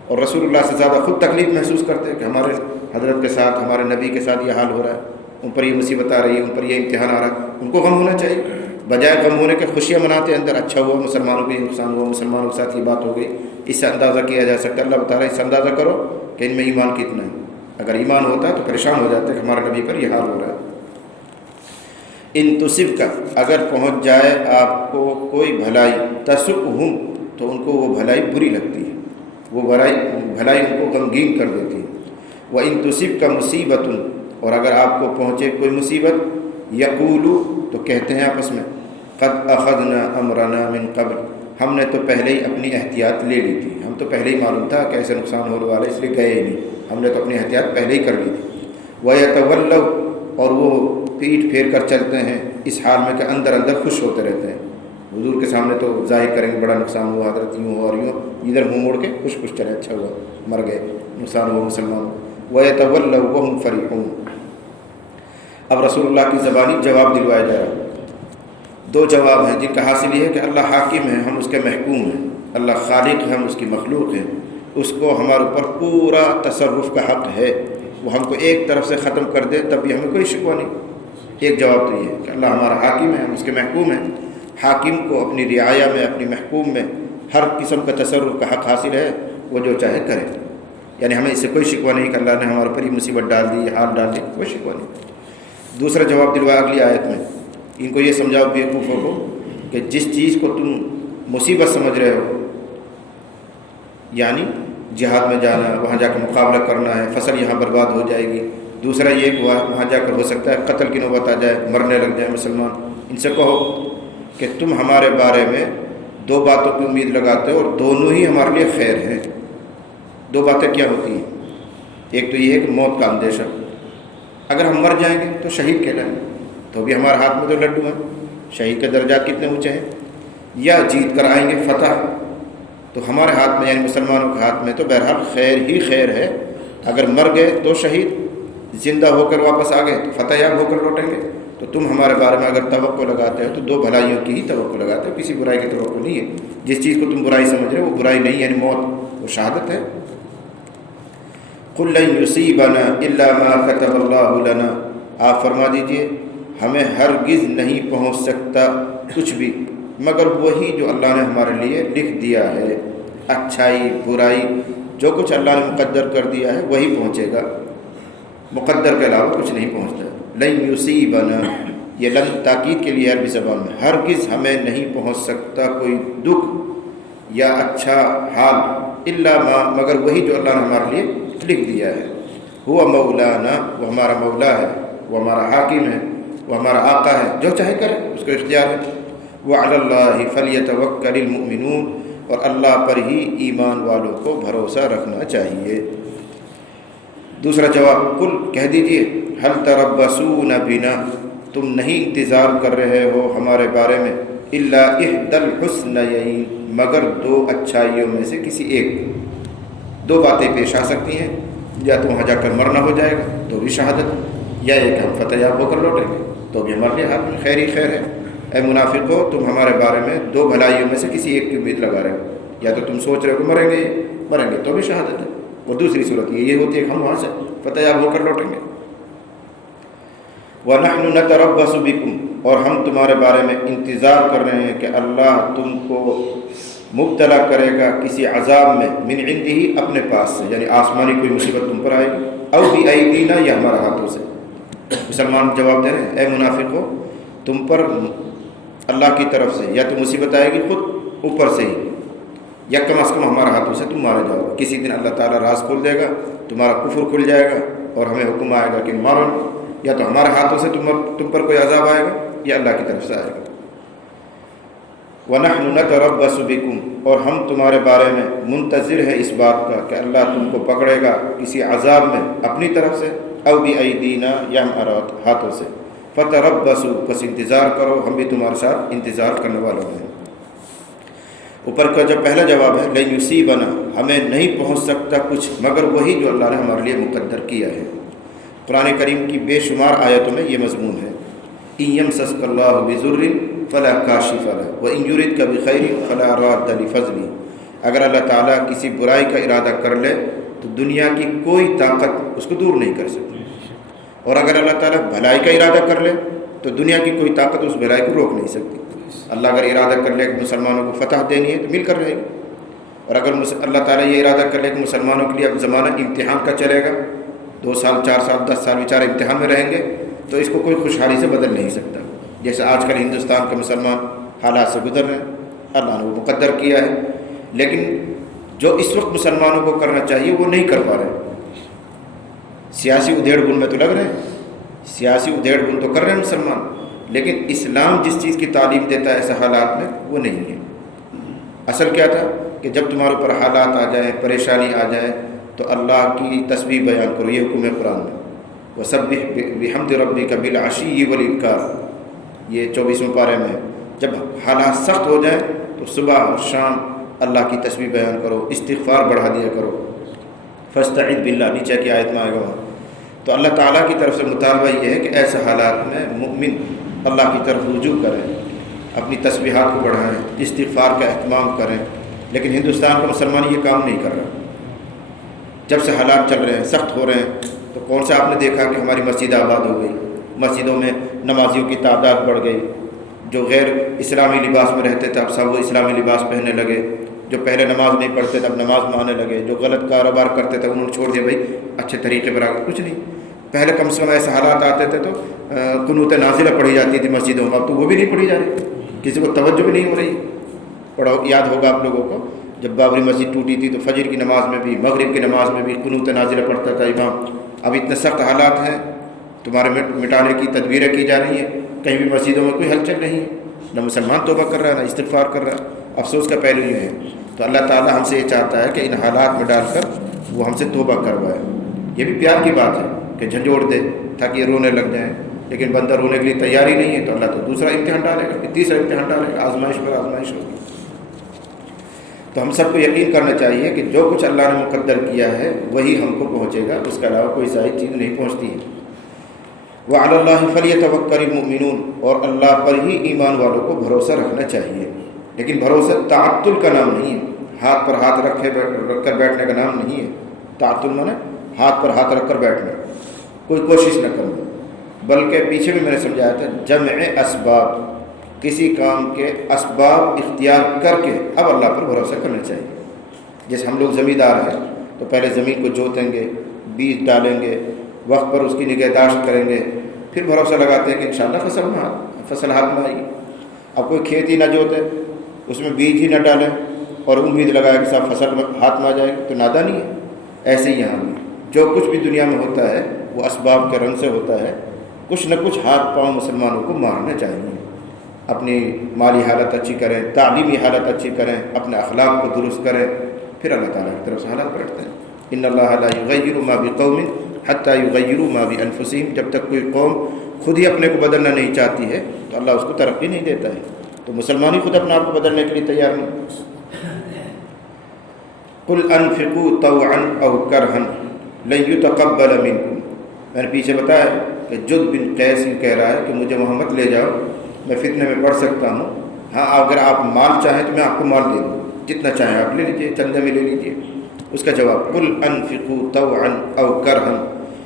اور رسول اللہ سے زیادہ خود تکلیف محسوس کرتے کہ ہمارے حضرت کے ساتھ، ہمارے نبی کے ساتھ یہ حال ہو رہا ہے، ان پر یہ مصیبت آ رہی ہے، ان پر یہ امتحان آ رہا ہے. ان کو غم ہونا چاہیے، بجائے غم ہونے کے خوشیاں مناتے اندر. اچھا ہوا مسلمانوں کو یہ نقصان ہوا، مسلمانوں کے ساتھ یہ بات ہو گئی. اس سے اندازہ کیا جا سکتا ہے، اللہ بتا رہا ہے اس سے اندازہ کرو کہ ان میں ایمان کتنا ہے. اگر ایمان ہوتا ہے تو پریشان ہو جاتے کہ ہمارے نبی پر یہ حال ہو رہا ہے. ان تصبک، اگر پہنچ جائے آپ کو کوئی بھلائی، تسؤہم، تو ان کو وہ بھلائی بری لگتی ہے، وہ بھلائی ان کو غمگین کر دیتی ہے. وَإِن تُصِبْكَ مُصِیبَةٌ، اور اگر آپ کو پہنچے کوئی مصیبت، یقولوا، تو کہتے ہیں آپس میں، قد اخذنا امرنا من قبل، ہم نے تو پہلے ہی اپنی احتیاط لے لی تھی، ہم تو پہلے ہی معلوم تھا کہ ایسے نقصان ہونے والا، اس لیے گئے ہی نہیں، ہم نے تو اپنی احتیاط پہلے ہی کر لی تھی. وَيَتَوَلَّوْا، اور وہ پیٹ پھیر کر چلتے ہیں اس حال میں کہ اندر اندر خوش ہوتے رہتے ہیں. حضور کے سامنے تو ظاہر کریں گے بڑا نقصان ہوا حضرت، یوں ہوا اور یوں، ادھر منہ موڑ کے خوش خوش چلے، اچھا ہوا، مر گئے، نقصان ہوا مسلمان. وَيَتَوَلَّوْا وَهُمْ فَرِحُونَ. اب رسول اللہ کی زبانی جواب دلوایا جا رہا ہے. دو جواب ہیں جن کا حاصل یہ ہے کہ اللہ حاکم ہے، ہم اس کے محکوم ہیں، اللہ خالق ہے، ہم اس کی مخلوق ہیں، اس کو ہمارے اوپر پورا تصرف کا حق ہے. وہ ہم کو ایک طرف سے ختم کر دے تب بھی ہمیں کوئی شکوہ نہیں. ایک جواب تو یہ ہے کہ اللہ ہمارا حاکم ہے، ہم اس کے محکوم ہیں. حاکم کو اپنی رعایا میں، اپنی محکوم میں ہر قسم کا تصرف کا حق حاصل ہے، وہ جو چاہے کرے. یعنی ہمیں اس سے کوئی شکوہ نہیں کہ اللہ نے ہمارے پر یہ مصیبت ڈال دی، یہ حال ڈال دی، کوئی شکوہ نہیں. دوسرا جواب دلوایا اگلی آیت میں، ان کو یہ سمجھاؤ بیوقوفوں کو کہ جس چیز کو تم مصیبت سمجھ رہے ہو، یعنی جہاد میں جانا، وہاں جا کے مقابلہ کرنا ہے، فصل یہاں برباد ہو جائے گی. دوسرا یہ کہ وہاں جا کر ہو سکتا ہے قتل کی نوبت آ جائے، مرنے لگ جائے مسلمان. ان سے کہو کہ تم ہمارے بارے میں دو باتوں کی امید لگاتے ہو اور دونوں ہی ہمارے لیے خیر ہیں. دو باتیں کیا ہوتی ہیں؟ ایک تو یہ ہے کہ موت کا اندیشہ، اگر ہم مر جائیں گے تو شہید کہلائیں گے، تو بھی ہمارے ہاتھ میں تو لڈو ہیں، شہید کے درجات کتنے اونچے ہیں، یا جیت کر آئیں گے فتح، تو ہمارے ہاتھ میں یعنی مسلمانوں کے ہاتھ میں تو بہرحال خیر ہی خیر ہے۔ اگر مر گئے تو شہید، زندہ ہو کر واپس آ گئے تو فتح یاب ہو کر لوٹیں گے۔ تو تم ہمارے بارے میں اگر توقع لگاتے ہو تو دو بھلائیوں کی ہی توقع لگاتے ہو، کسی برائی کی توقع نہیں ہے۔ جس چیز کو تم برائی سمجھ رہے ہو وہ برائی نہیں، یعنی موت وہ شہادت ہے۔ قُل لَن يُصِيبَنَا إِلَّا مَا كَتَبَ اللَّهُ لَنَا، آپ فرما دیجئے ہمیں ہرگز نہیں پہنچ سکتا کچھ بھی مگر وہی جو اللہ نے ہمارے لیے لکھ دیا ہے۔ اچھائی برائی جو کچھ اللہ نے مقدر کر دیا ہے وہی پہنچے گا، مقدر کے علاوہ کچھ نہیں پہنچتا۔ لن یصیبنا، یہ لن تاکید کے لیے عربی زبان میں، ہرگز ہمیں نہیں پہنچ سکتا کوئی دکھ یا اچھا حال، الا ما، مگر وہی جو اللہ نے ہمارے لیے لکھ دیا ہے۔ ہوا مولانا، وہ ہمارا مولا ہے، وہ ہمارا حاکم ہے، وہ ہمارا آقا ہے، جو چاہے کرے اس کو اختیار ہے۔ وعلی اللہ فلیتوکل المؤمنون، اور اللہ پر ہی ایمان والوں کو بھروسہ رکھنا چاہیے۔ دوسرا جواب، قل کہہ دیجئے، هل تربصون بنا، تم نہیں انتظار کر رہے ہو ہمارے بارے میں، الا احدى الحسنیین، مگر دو اچھائیوں میں سے کسی ایک، دو باتیں پیش آ سکتی ہیں، یا تو وہاں جا کر مرنا ہو جائے گا تو بھی شہادت، یا یہ کہ ہم فتح یاب ہو کر لوٹیں گے تو بھی ہمارے لیے ہاتھ میں خیر ہی خیر ہے۔ اے منافقو، تم ہمارے بارے میں دو بھلائیوں میں سے کسی ایک کی امید لگا رہے ہو، یا تو تم سوچ رہے ہو کہ مریں گے تو بھی شہادت ہے، اور دوسری صورت یہ ہوتی ہے کہ ہم وہاں سے فتح یاب ہو کر لوٹیں گے۔ وَنَحْنُ نَتَرَبَّصُ بِكُمْ، اور ہم تمہارے بارے میں انتظار کر رہے ہیں کہ اللہ تم کو مبتلا کرے گا کسی عذاب میں، من عنده، اپنے پاس سے، یعنی آسمانی کوئی مصیبت تم پر آئے گی، او بِأَيْدِینَا، یا ہمارے ہاتھوں سے۔ مسلمان جواب دے رہے ہیں، اے منافقو، تم پر اللہ کی طرف سے یا تو مصیبت آئے گی خود اوپر سے ہی، یا کم از کم ہمارے ہاتھوں سے تم مارے جاؤ گے۔ کسی دن اللہ تعالیٰ راز کھول دے گا، تمہارا کفر کھل جائے گا اور ہمیں حکم آئے گا کہ مارو، یا تو ہمارے ہاتھوں سے تم پر کوئی عذاب آئے گا یا اللہ کی طرف سے آئے گا۔ وَنَحْنُ نَتَرَبَّصُ بِكُمْ، اور ہم تمہارے بارے میں منتظر ہیں اس بات کا کہ اللہ تم کو پکڑے گا کسی عذاب میں اپنی طرف سے، او بِأَيْدِینَا، یا ہمارے ہاتھوں سے۔ فَتَرَبَّصُوا، بس انتظار کرو، ہم بھی تمہارے ساتھ انتظار کرنے والوں ہیں۔ اوپر کا جو پہلا جواب ہے، لن یصیبنا، ہمیں نہیں پہنچ سکتا کچھ مگر وہی جو اللہ نے ہمارے لیے مقدر کیا ہے۔ قرآن کریم کی بے شمار آیتوں میں یہ مضمون ہے۔ ان یمسسک اللہ بضر فلا کاشف لہ وان یردک بخیر فلا راد لفضلہ، اگر اللہ تعالیٰ کسی برائی کا ارادہ کر لے تو دنیا کی کوئی طاقت اس کو دور نہیں کر سکتی، اور اگر اللہ تعالیٰ بھلائی کا ارادہ کر لے تو دنیا کی کوئی طاقت اس بھلائی کو روک نہیں سکتی۔ اللہ اگر ارادہ کر لے کہ مسلمانوں کو فتح دینی ہے تو مل کر رہے گی، اور اگر اللہ تعالیٰ یہ ارادہ کر لے کہ مسلمانوں کے لیے اب زمانہ امتحان کا چلے گا، 2 سال 4 سال 10 سال بیچارے امتحان میں رہیں گے، تو اس کو کوئی خوشحالی سے بدل نہیں سکتا۔ جیسے آج کل ہندوستان کے مسلمان حالات سے گزر رہے ہیں، اللہ نے وہ مقدر کیا ہے، لیکن جو اس وقت مسلمانوں کو کرنا چاہیے وہ نہیں کر پا رہے۔ سیاسی ادھیڑ بن میں تو لگ رہے ہیں، سیاسی ادھیڑ بن تو کر رہے ہیں مسلمان، لیکن اسلام جس چیز کی تعلیم دیتا ہے ایسے حالات میں وہ نہیں ہے۔ اصل کیا تھا کہ جب تمہارے اوپر حالات آ جائیں، پریشانی آ جائے، تو اللہ کی تسبیح بیان کرو، یہ حکم ہے قرآن میں۔ وَسَبِّحْ بِحَمْدِ رَبِّكَ بِالْعَشِيِّ وَالْإِبْكَارِ، یہ 24ویں پارے میں۔ جب حالات سخت ہو جائیں تو صبح اور شام اللہ کی تسبیح بیان کرو، استغفار بڑھا دیا کرو۔ فَاسْتَعِذْ بِاللَّهِ، نیچے کی آیت میں آئے گا وہاں۔ تو اللہ تعالیٰ کی طرف سے مطالبہ یہ ہے کہ ایسے حالات میں مؤمن اللہ کی طرف رجوع کریں، اپنی تسبیحات کو بڑھائیں، استغفار کا اہتمام کریں، لیکن ہندوستان کا مسلمان یہ کام نہیں کر رہا۔ جب سے حالات چل رہے ہیں، سخت ہو رہے ہیں، تو کون سا آپ نے دیکھا کہ ہماری مسجد آباد ہو گئی، مسجدوں میں نمازیوں کی تعداد بڑھ گئی، جو غیر اسلامی لباس میں رہتے تھے اب سب وہ اسلامی لباس پہننے لگے، جو پہلے نماز نہیں پڑھتے تھے اب نماز میں آنے لگے، جو غلط کاروبار کرتے تھے انہوں نے چھوڑ دیا، بھائی اچھے طریقے پر آگے کچھ نہیں۔ پہلے کم سے کم ایسے حالات آتے تھے تو قنوت نازلہ پڑھی جاتی تھی مسجدوں میں، اب تو وہ بھی نہیں پڑھی جا رہی، کسی کو توجہ بھی نہیں ہو رہی۔ پڑھو، یاد ہوگا آپ لوگوں کو، جب بابری مسجد ٹوٹی تھی تو فجر کی نماز میں بھی، مغرب کی نماز میں بھی قنوت نازلہ پڑھتا تھا امام۔ اب اتنے سخت حالات ہیں، تمہارے مٹانے کی تدبیریں کی جا رہی ہیں، کہیں بھی مسجدوں میں کوئی ہلچل نہیں ہے، نہ مسلمان توبہ کر رہا ہے نہ استغفار کر رہا ہے۔ افسوس کا پہلو یہ ہے۔ تو اللہ تعالیٰ ہم سے یہ چاہتا ہے کہ ان حالات میں ڈال کر وہ ہم سے توبہ کروائے۔ یہ بھی پیار کی بات ہے کہ جھنجھوڑ دے تاکہ یہ رونے لگ جائیں، لیکن بندہ رونے کے لیے تیار ہی نہیں ہے تو اللہ تو دوسرا امتحان ڈالے گا، تیسرا امتحان ڈالے گا، آزمائش پر آزمائش ہوگی۔ تو ہم سب کو یقین کرنا چاہیے کہ جو کچھ اللہ نے مقدر کیا ہے وہی ہم کو پہنچے گا، اس کے علاوہ کوئی زائد چیز نہیں پہنچتی ہے۔ وعلی اللہ فلیتوکل المؤمنون، اور اللہ پر ہی ایمان والوں کو بھروسہ رکھنا چاہیے، لیکن بھروسہ تعطل کا نام نہیں ہے، ہاتھ پر ہاتھ رکھ کر بیٹھنے کا نام نہیں ہے۔ تعطل مانے ہاتھ پر ہاتھ رکھ کر بیٹھنا، کوئی کوشش نہ کرنا، بلکہ پیچھے بھی میں نے سمجھایا تھا جمع اسباب، کسی کام کے اسباب اختیار کر کے اب اللہ پر بھروسہ کرنا چاہیے۔ جیسے ہم لوگ زمیندار ہیں تو پہلے زمین کو جوتیں گے، بیج ڈالیں گے، وقت پر اس کی نگہداشت کریں گے، پھر بھروسہ لگاتے ہیں کہ انشاءاللہ فصل ہاتھ میں آئے گی۔ اب کوئی کھیت ہی نہ جوتے، اس میں بیج ہی نہ ڈالیں اور امید لگائے کہ صاحب فصل ہاتھ میں آ جائے گی، تو نادانی ہے۔ ایسے ہی یہاں بھی جو کچھ بھی دنیا میں ہوتا ہے وہ اسباب کے رنگ سے ہوتا ہے، کچھ نہ کچھ ہاتھ پاؤں مسلمانوں کو مارنا چاہیے۔ اپنی مالی حالت اچھی کریں، تعلیمی حالت اچھی کریں، اپنے اخلاق کو درست کریں، پھر اللہ تعالیٰ کی طرف سے حالات پلٹتے ہیں۔ ان اللہ لا یغیر ما بقوم حتی یغیروا ما بانفسہم، جب تک کوئی قوم خود ہی اپنے کو بدلنا نہیں چاہتی ہے تو اللہ اس کو ترقی نہیں دیتا ہے۔ تو مسلمان ہی خود اپنے آپ کو بدلنے کے لیے تیار نہیں۔ قل انفقوا طوعا او کرہا لن یتقبل منکم، میں نے پیچھے بتایا کہ جد بن قیس کہہ رہا ہے کہ مجھے محمد لے جاؤ، میں فتنے میں پڑ سکتا ہوں، ہاں اگر آپ مال چاہیں تو میں آپ کو مال دے دوں، جتنا چاہیں آپ لے لیجئے، چندے میں لے لیجئے۔ اس کا جواب قل انفقوا طوعا او کرہا،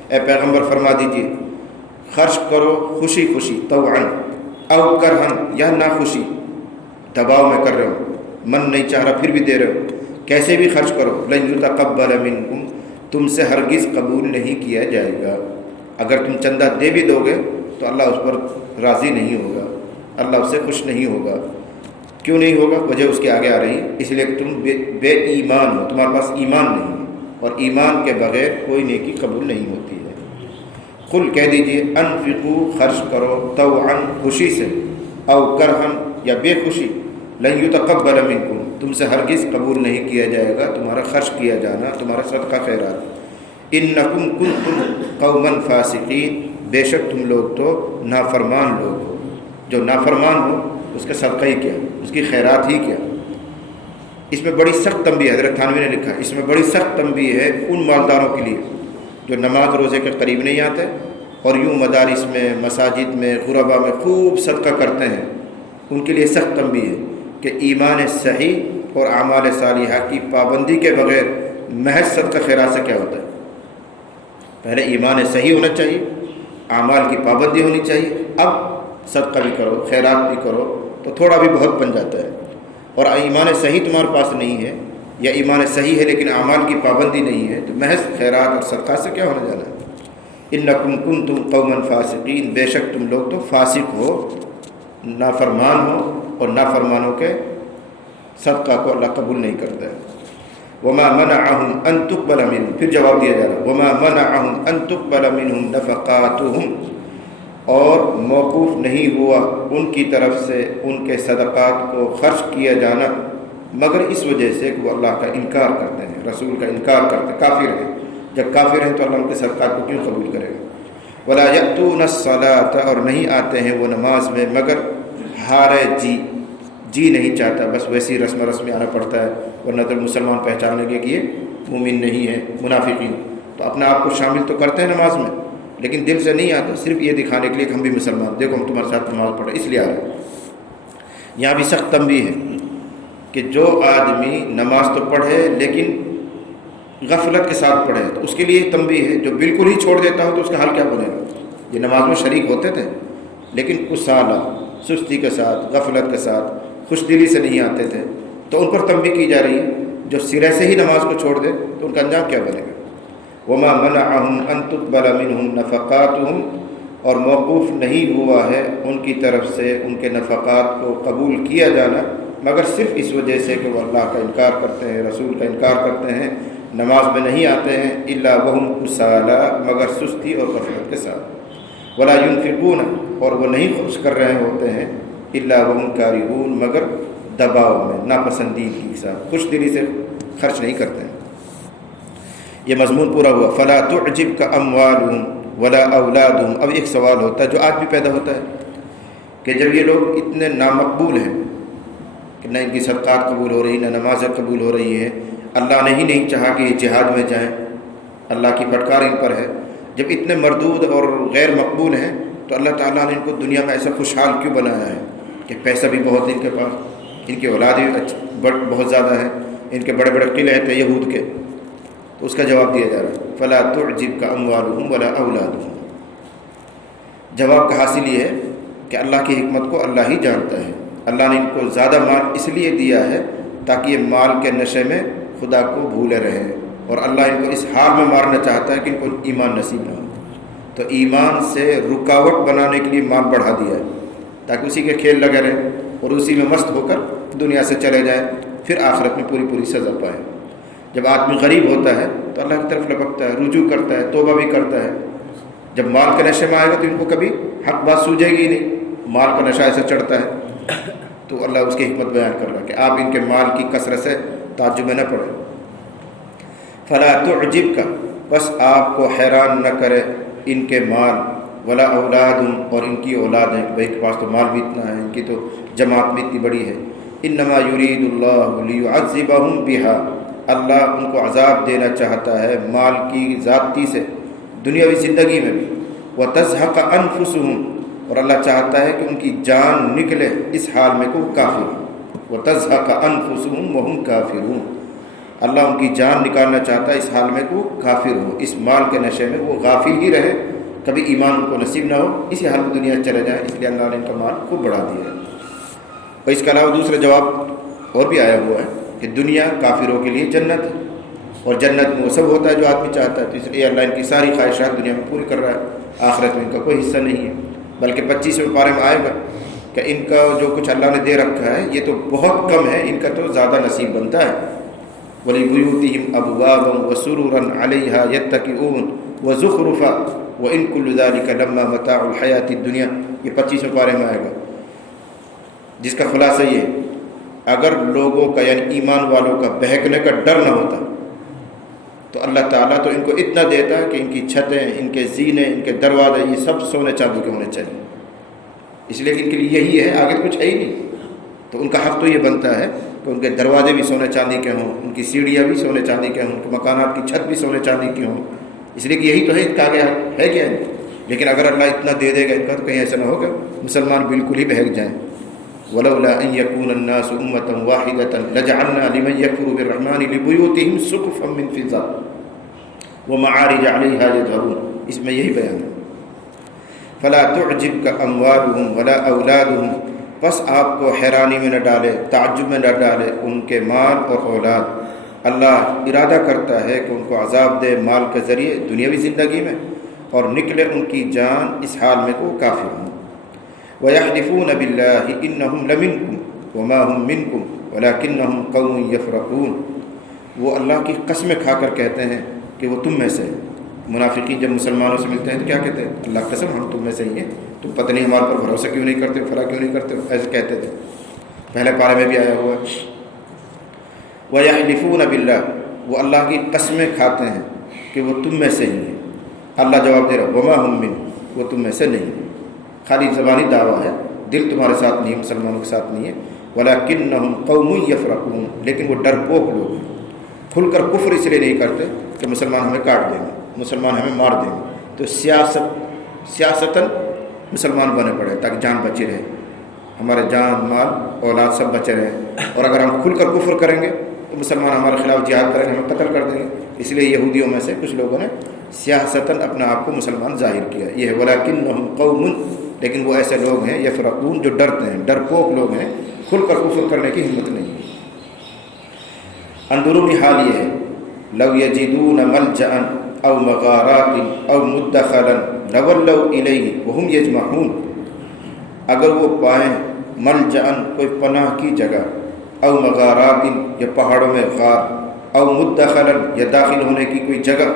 اے پیغمبر فرما دیجئے خرچ کرو خوشی خوشی، طوعا او کرہا یا ناخوشی، دباؤ میں کر رہے ہو، من نہیں چاہ رہا پھر بھی دے رہے ہو، کیسے بھی خرچ کرو، لن یتقبل منکم، تم سے ہرگز قبول نہیں کیا جائے گا۔ اگر تم چندہ دے بھی دو گے تو اللہ اس پر راضی نہیں ہوگا، اللہ اس سے خوش نہیں ہوگا۔ کیوں نہیں ہوگا؟ وجہ اس کے آگے آ رہی ہے، اس لیے کہ تم بے ایمان ہو، تمہارے پاس ایمان نہیں ہے، اور ایمان کے بغیر کوئی نیکی قبول نہیں ہوتی ہے۔ قل کہہ دیجئے انفقوا خرچ کرو طوعا خوشی سے، او کرہا یا بے خوشی، لن یتقبل منکم تم سے ہرگز قبول نہیں کیا جائے گا تمہارا خرچ کیا جانا، تمہارا صدقہ خیرات۔ انکم کنتم قوما فاسقین، بے شک تم لوگ تو نافرمان لوگ ہو۔ جو نافرمان ہو اس کا صدقہ ہی کیا، اس کی خیرات ہی کیا۔ اس میں بڑی سخت تنبیہ ہے، حضرت تھانوی نے لکھا اس میں بڑی سخت تنبیہ ہے ان مالداروں کے لیے جو نماز روزے کے قریب نہیں آتے اور یوں مدارس میں، مساجد میں، غربا میں خوب صدقہ کرتے ہیں۔ ان کے لیے سخت تنبیہ ہے کہ ایمان صحیح اور اعمال صالحہ کی پابندی کے بغیر محض صدقہ خیرات سے کیا ہوتا ہے؟ پہلے ایمان صحیح ہونا چاہیے، اعمال کی پابندی ہونی چاہیے، اب صدقہ بھی کرو، خیرات بھی کرو تو تھوڑا بھی بہت بن جاتا ہے۔ اور ایمان صحیح تمہارے پاس نہیں ہے، یا ایمان صحیح ہے لیکن اعمال کی پابندی نہیں ہے، تو محض خیرات اور صدقہ سے کیا ہونے جانا ہے؟ انکم کنتم قوما فاسقین، بے شک تم لوگ تو فاسق ہو، نافرمان ہو، اور نافرمانوں کے صدقہ کو اللہ قبول نہیں کرتا ہے۔ وما منعهم ان تقبل منهم، پھر جواب دیا جا رہا وما منعهم ان تقبل منهم نفقاتهم، اور موقوف نہیں ہوا ان کی طرف سے ان کے صدقات کو خرچ کیا جانا مگر اس وجہ سے کہ وہ اللہ کا انکار کرتے ہیں، رسول کا انکار کرتے ہیں، کافر ہیں۔ جب کافر ہیں تو اللہ ان کے صدقات کو کیوں قبول کرے گا؟ ولا یأتون الصلاۃ، اور نہیں آتے ہیں وہ نماز میں مگر ہارے جی نہیں چاہتا، بس ویسی رسم آنا پڑتا ہے، ورنہ تو مسلمان پہچاننے کے لیے مومن نہیں ہے، منافقین تو اپنے آپ کو شامل تو کرتے ہیں نماز میں لیکن دل سے نہیں آتا، صرف یہ دکھانے کے لیے کہ ہم بھی مسلمان، دیکھو ہم تمہارے ساتھ نماز پڑھے اس لیے آ رہے ہیں۔ یہاں بھی سخت تنبیہ ہے کہ جو آدمی نماز تو پڑھے لیکن غفلت کے ساتھ پڑھے تو اس کے لیے تنبیہ ہے، جو بالکل ہی چھوڑ دیتا ہو تو اس کا حال کیا بنے گا؟ یہ نماز میں شریک ہوتے تھے لیکن کسالہ، سستی کے ساتھ، غفلت کے ساتھ، خوش دلی سے نہیں آتے تھے، تو ان پر تنبیہ کی جا رہی ہے۔ جو سرے سے ہی نماز کو چھوڑ دے تو ان کا انجام کیا بنے گا؟ وما منعهم ان تقبل منهم نفقاتهم، اور موقوف نہیں ہوا ہے ان کی طرف سے ان کے نفقات کو قبول کیا جانا مگر صرف اس وجہ سے کہ وہ اللہ کا انکار کرتے ہیں، رسول کا انکار کرتے ہیں، نماز میں نہیں آتے ہیں، الا وهم کسالى، مگر سستی اور غفلت کے ساتھ، ولا ينفقون، اور وہ نہیں خرچ کر رہے ہوتے ہیں، الا وهم کارہون، مگر دباؤ میں، ناپسندیدگی کے ساتھ، خوش دلی سے خرچ نہیں کرتے ہیں۔ یہ مضمون پورا ہوا۔ فلا تعجبک اموالهم، ولا اولادهم۔ اب ایک سوال ہوتا ہے جو آج بھی پیدا ہوتا ہے کہ جب یہ لوگ اتنے نامقبول ہیں کہ نہ ان کی صدقات قبول ہو رہی، نہ نمازیں قبول ہو رہی ہیں، اللہ نے ہی نہیں چاہا کہ یہ جہاد میں جائیں، اللہ کی پھٹکار ان پر ہے، جب اتنے مردود اور غیر مقبول ہیں تو اللہ تعالیٰ نے ان کو دنیا میں ایسا خوشحال کیوں بنایا ہے کہ پیسہ بھی بہت ان کے پاس، ان کی اولاد بھی بہت زیادہ ہیں، ان کے بڑے بڑے قلعے تھے یہود کے؟ تو اس کا جواب دیا جا رہا ہے فلا تعجبک اموالهم ولا اولادهم۔ جواب کا حاصل یہ ہے کہ اللہ کی حکمت کو اللہ ہی جانتا ہے۔ اللہ نے ان کو زیادہ مال اس لیے دیا ہے تاکہ یہ مال کے نشے میں خدا کو بھولے رہیں، اور اللہ ان کو اس حال میں مارنا چاہتا ہے کہ ان کو ایمان نصیب نہ ہو، تو ایمان سے رکاوٹ بنانے کے لیے مال بڑھا دیا ہے تاکہ اسی کے کھیل لگے رہیں اور اسی میں مست ہو کر دنیا سے چلے جائیں، پھر آخرت میں پوری سزا پائے۔ جب آدمی غریب ہوتا ہے تو اللہ کی طرف لپکتا ہے، رجوع کرتا ہے، توبہ بھی کرتا ہے۔ جب مال کے نشے میں آئے گا تو ان کو کبھی حق بات سوجے گی نہیں، مال کا نشہ ایسے چڑھتا ہے۔ تو اللہ اس کی حکمت بیان کر رہا ہے کہ آپ ان کے مال کی کثرت سے تعجب میں نہ پڑے۔ فلا تعجبک، بس آپ کو حیران نہ کرے ان کے مال، ولا اولادهم، اور ان کی اولادیں، بھائی کے پاس تو مال بھی اتنا ہے، ان کی تو جماعت بھی اتنی بڑی ہے۔ انما یرید اللہ لیعذبهم بها، اللہ ان کو عذاب دینا چاہتا ہے مال کی ذاتی سے دنیاوی زندگی میں بھی۔ وتزهق انفسهم، اور اللہ چاہتا ہے کہ ان کی جان نکلے اس حال میں کہ وہ کافر ہوں۔ وتزهق انفسهم وهم کافرون، اللہ ان کی جان نکالنا چاہتا ہے اس حال میں کہ وہ کافر ہوں، اس مال کے نشے میں وہ غافل ہی رہے، کبھی ایمان ان کو نصیب نہ ہو، اسی حال میں دنیا چلے جائیں، اس لیے اللہ نے ان کا مال خوب بڑھا دیا ہے۔ اور اس کے علاوہ دوسرا جواب اور بھی آیا ہوا ہے کہ دنیا کافروں کے لیے جنت ہے، اور جنت میں وہ سب ہوتا ہے جو آدمی چاہتا ہے، تو اس لیے اللہ ان کی ساری خواہشات دنیا میں پوری کر رہا ہے، آخرت میں ان کا کوئی حصہ نہیں ہے۔ بلکہ 25ویں پارے میں آئے گا کہ ان کا جو کچھ اللہ نے دے رکھا ہے یہ تو بہت کم ہے، ان کا تو زیادہ نصیب بنتا ہے۔ وَلِبُيُوتِهِمْ أَبْوَابًا وَسُرُرًا عَلَيْهَا يَتَّكِئُونَ وَزُخْرُفًا وَإِن كُلُّ ذَلِكَ لَمَّا مَتَاعُ الْحَيَاةِ الدُّنْيَا، یہ 25ویں پارے میں آئے گا، جس کا خلاصہ یہ ہے اگر لوگوں کا یعنی ایمان والوں کا بہکنے کا ڈر نہ ہوتا تو اللہ تعالیٰ تو ان کو اتنا دیتا کہ ان کی چھتیں، ان کے زینے، ان کے دروازے یہ سب سونے چاندی کے ہونے چاہیے، اس لیے کہ ان کے لیے یہی ہے، آگے کچھ ہے ہی نہیں۔ تو ان کا حق تو یہ بنتا ہے کہ ان کے دروازے بھی سونے چاندی کے ہوں، ان کی سیڑھیاں بھی سونے چاندی کے ہوں، ان کے مکانات کی چھت بھی سونے چاندی کی ہوں، اس لیے کہ یہی تو ہے، ان کا آگے ہے کیا ہے۔ لیکن اگر اللہ اتنا دے دے گا ان کا تو کہیں ایسا نہ ہوگا مسلمان بالکل ہی بہک جائیں۔ وَلَوْلَا أَن يَكُونَ النَّاسُ أُمَّةً وَاحِدَةً لَجَعَلْنَا لِمَن يَكْفُرُ بِالرَّحْمَنِ لِبُيُوتِهِمْ سُقُفًا مِّن فِضَّةٍ وَمَعَارِجَ عَلَيْهَا يَظْهَرُونَ، اس میں یہی بیان ہے۔ فَلَا تُعْجِبْكَ أَمْوَالُهُمْ وَلَا أَوْلَادُهُمْ، بس آپ کو حیرانی میں نہ ڈالے، تعجب میں نہ ڈالے ان کے مال اور اولاد۔ اللہ ارادہ کرتا ہے کہ ان کو عذاب دے مال کے ذریعے دنیاوی زندگی میں، اور نکلے ان کی جان اس حال میں کہ وہ کافر ہوں۔ وَيَحْلِفُونَ بِاللَّهِ إِنَّهُمْ لَمِنْكُمْ وَمَا هُمْ مِنْكُمْ وَلَكِنَّهُمْ قَوْمٌ يَفْرَقُونَ، وہ اللہ کی قسمیں کھا کر کہتے ہیں کہ وہ تم میں سے ہیں۔ منافقین جب مسلمانوں سے ملتے ہیں تو کیا کہتے ہیں؟ اللہ قسم ہم تم میں سے ہی ہیں، تم پتہ نہیں ہمارے پر بھروسہ کیوں نہیں کرتے، فلاں کیوں نہیں کرتے، ایسے کہتے تھے، پہلے پارے میں بھی آیا ہوا ہے۔ وَيَحْلِفُونَ بِاللَّهِ، وہ اللہ کی قسمیں کھاتے ہیں کہ وہ تم میں سے ہی ہیں۔ اللہ جواب دے رہا وَمَا هُم مِّنْكُمْ، وہ تم میں سے نہیں ہیں، خالی زبانی دعویٰ ہے، دل تمہارے ساتھ نہیں ہے، مسلمانوں کے ساتھ نہیں ہے۔ وَلَكِنَّهُمْ قَوْمٌ يَفْرَقُونَ، لیکن وہ ڈرپوک لوگ ہیں، کھل کر کفر اس لیے نہیں کرتے کہ مسلمان ہمیں کاٹ دیں گے، مسلمان ہمیں مار دیں گے، تو سیاستاً مسلمان بنے پڑے تاکہ جان بچی رہے، ہمارے جان مال اولاد سب بچے رہے، اور اگر ہم کھل کر کفر کریں گے تو مسلمان ہمارے خلاف جہاد کریں گے، ہمیں قتل کر دیں گے۔ اس لیے یہودیوں میں سے کچھ لوگوں نے سیاستاً اپنا آپ کو مسلمان ظاہر کیا، یہ ہے وَلَكِنَّهُمْ قَوْمٌ، لیکن وہ ایسے لوگ ہیں یفرقون جو ڈرتے ہیں، ڈرپوک لوگ ہیں، کھل کر کفر کرنے کی ہمت نہیں ہے۔ اندرونی حال یہ ہے لو یجدون ملجأ او مغارات او مدخلا لولوا الیہ وہم یجمعون، اگر وہ پائیں ملجأ کوئی پناہ کی جگہ، او مغارات یا پہاڑوں میں غار، او مدخلا یا داخل ہونے کی کوئی جگہ،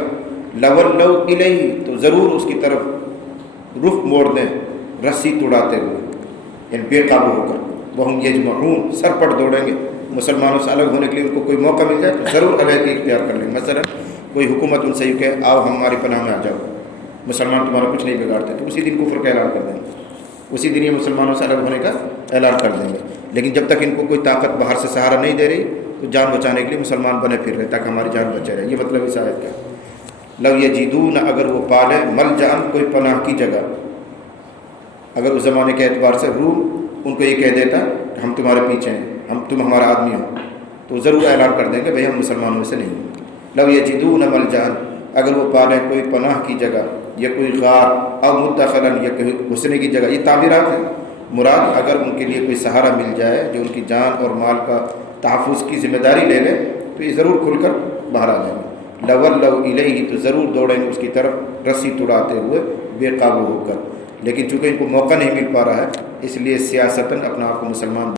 لولوا الیہ تو ضرور اس کی طرف رخ موڑ دیں رسی توڑاتے ہوئے، یعنی بے قابو ہو کر، وہم یجمعون سر پٹ دوڑیں گے، مسلمانوں سے الگ ہونے کے لیے ان کو کوئی موقع مل جائے تو ضرور علیحدگی اختیار کر لیں گے۔ مثلا کوئی حکومت ان سے یہ کہ آؤ ہماری پناہ میں آ جاؤ، مسلمان تمہارا کچھ نہیں بگاڑتے، تو اسی دن کفر کا اعلان کر دیں گے، اسی دن یہ مسلمانوں سے الگ ہونے کا اعلان کر دیں گے۔ لیکن جب تک ان کو کوئی طاقت باہر سے سہارا نہیں دے رہی تو جان بچانے کے لیے مسلمان بنے پھر رہے تاکہ ہماری جان بچے رہے۔ یہ مطلب اس آیت کا۔ لو یجدون، اگر وہ پالے، ملجأن، کوئی پناہ کی جگہ۔ اگر اس زمانے کے اعتبار سے روم ان کو یہ کہہ دیتا کہ ہم تمہارے پیچھے ہیں، تم ہمارا آدمی ہو، تو ضرور اعلان کر دیں گے بھئی ہم مسلمانوں میں سے نہیں ہیں۔ لو یجدون ملجأن، اگر وہ پالیں کوئی پناہ کی جگہ یا کوئی غار، او مدخلا، یا کوئی گھسنے کی جگہ، یہ تعبیرات ہیں۔ مراد اگر ان کے لیے کوئی سہارا مل جائے جو ان کی جان اور مال کا تحفظ کی ذمہ داری لے لے تو یہ ضرور کھل کر باہر آ جائیں گے۔ لولوا الیہ، تو ضرور دوڑیں گے اس کی طرف رسی توڑاتے ہوئے، بے قابو ہو کر۔ لیکن چونکہ ان کو موقع نہیں مل پا رہا ہے اس لیے سیاستاً اپنا آپ کو مسلمان